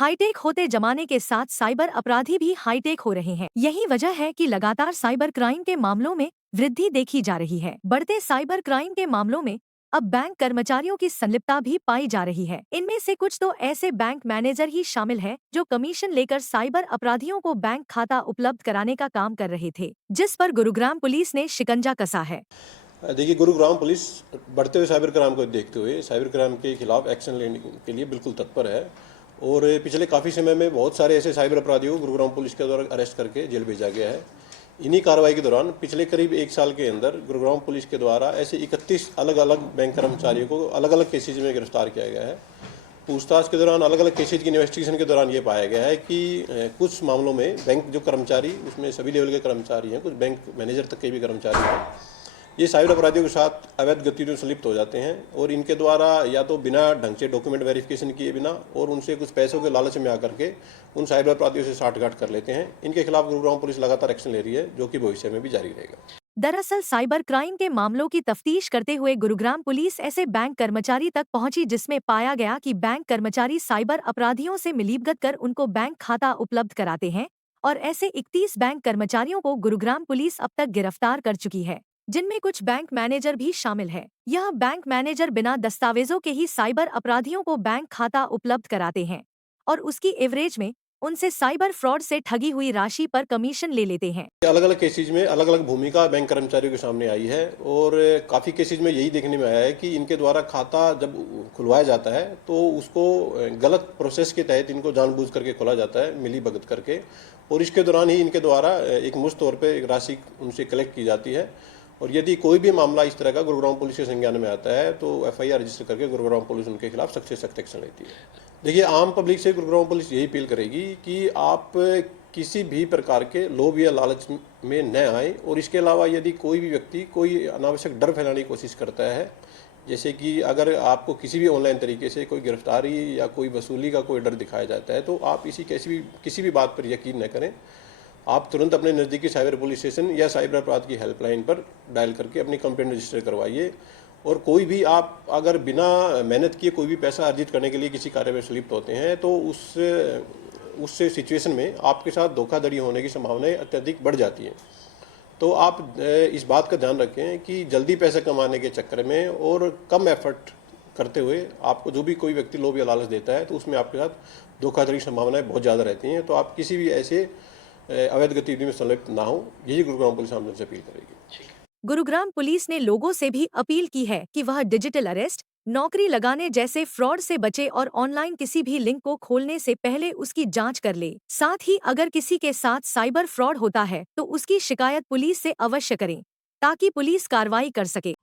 Hi tech होते जमाने के साथ साइबर अपराधी भी हाईटेक हो रहे हैं। यही वजह है कि लगातार साइबर क्राइम के मामलों में वृद्धि देखी जा रही है। बढ़ते साइबर क्राइम के मामलों में अब बैंक कर्मचारियों की संलिप्तता भी पाई जा रही है। इनमें से कुछ तो ऐसे बैंक मैनेजर ही शामिल हैं जो कमीशन लेकर साइबर अपराधियों को बैंक खाता उपलब्ध कराने का काम कर रहे थे, जिस पर गुरुग्राम पुलिस ने शिकंजा कसा है। देखिए, गुरुग्राम पुलिस बढ़ते हुए साइबर क्राइम को देखते हुए साइबर क्राइम के खिलाफ एक्शन लेने के लिए बिल्कुल तत्पर है। और पिछले काफ़ी समय में बहुत सारे ऐसे साइबर अपराधियों को गुरुग्राम पुलिस के द्वारा अरेस्ट करके जेल भेजा गया है। इन्हीं कार्रवाई के दौरान पिछले करीब एक साल के अंदर गुरुग्राम पुलिस के द्वारा ऐसे 31 अलग अलग बैंक कर्मचारियों को अलग अलग केसेज में गिरफ्तार किया गया है। पूछताछ के दौरान अलग अलग केसेज की इन्वेस्टिगेशन के दौरान ये पाया गया है कि कुछ मामलों में बैंक जो कर्मचारी, उसमें सभी लेवल के कर्मचारी हैं, कुछ बैंक मैनेजर तक के भी कर्मचारी हैं, ये साइबर अपराधियों के साथ अवैध गतिविधियों में संलिप्त हो जाते हैं और इनके द्वारा या तो बिना ढंग से डॉक्यूमेंट वेरिफिकेशन किए बिना और उनसे कुछ पैसों के लालच में आकर के उन साइबर अपराधियों से साठगांठ कर लेते हैं। इनके खिलाफ गुरुग्राम पुलिस लगातार एक्शन ले रही है, जो कि भविष्य में भी जारी रहेगा। दरअसल साइबर क्राइम के मामलों की तफ्तीश करते हुए गुरुग्राम पुलिस ऐसे बैंक कर्मचारी तक पहुंची जिसमें पाया गया कि बैंक कर्मचारी साइबर अपराधियों से मिलीभगत कर उनको बैंक खाता उपलब्ध कराते हैं और ऐसे 31 बैंक कर्मचारियों को गुरुग्राम पुलिस अब तक गिरफ्तार कर चुकी है, जिनमें कुछ बैंक मैनेजर भी शामिल है। यह बैंक मैनेजर बिना दस्तावेजों के ही साइबर अपराधियों को बैंक खाता उपलब्ध कराते हैं और उसकी एवरेज में उनसे साइबर फ्रॉड से ठगी हुई राशि पर कमीशन ले लेते हैं। अलग अलग केसेज में अलग अलग भूमिका बैंक कर्मचारियों के सामने आई है और काफ़ी केसेज में यही देखने में आया है कि इनके द्वारा खाता जब खुलवाया जाता है तो उसको गलत प्रोसेस के तहत इनको जानबूझ करके खोला जाता है, मिली भगत करके, और इसके दौरान ही इनके द्वारा एक मुश्त तौर पे एक राशि उनसे कलेक्ट की जाती है। और यदि कोई भी मामला इस तरह का गुरुग्राम पुलिस के संज्ञान में आता है तो FIR रजिस्टर करके गुरुग्राम पुलिस उनके खिलाफ सख्त से सख्त एक्शन लेती है। देखिए, आम पब्लिक से गुरुग्राम पुलिस यही अपील करेगी कि आप किसी भी प्रकार के लोभ या लालच में न आए और इसके अलावा यदि कोई भी व्यक्ति कोई अनावश्यक डर फैलाने की कोशिश करता है, जैसे कि अगर आपको किसी भी ऑनलाइन तरीके से कोई गिरफ्तारी या कोई वसूली का कोई डर दिखाया जाता है तो आप किसी भी बात पर यकीन न करें। आप तुरंत अपने नज़दीकी साइबर पुलिस स्टेशन या साइबर अपराध की हेल्पलाइन पर डायल करके अपनी कंप्लेंट रजिस्टर करवाइए। और कोई भी आप अगर बिना मेहनत किए कोई भी पैसा अर्जित करने के लिए किसी कार्य में संलिप्त होते हैं तो उस सिचुएशन में आपके साथ धोखाधड़ी होने की संभावनाएं अत्यधिक बढ़ जाती हैं। तो आप इस बात का ध्यान रखें कि जल्दी पैसा कमाने के चक्कर में और कम एफर्ट करते हुए आपको जो भी कोई व्यक्ति लोभ या लालच देता है तो उसमें आपके साथ धोखाधड़ी की संभावनाएं बहुत ज़्यादा रहती हैं। तो आप किसी भी ऐसे अवैध गतिविधि में संलिप्त ना हो, यही गुरुग्राम पुलिस हमसे अपील करेगी। गुरुग्राम पुलिस ने लोगों से भी अपील की है कि वह डिजिटल अरेस्ट, नौकरी लगाने जैसे फ्रॉड से बचे और ऑनलाइन किसी भी लिंक को खोलने से पहले उसकी जांच कर ले। साथ ही अगर किसी के साथ साइबर फ्रॉड होता है तो उसकी शिकायत पुलिस से अवश्य करें ताकि पुलिस कार्रवाई कर सके।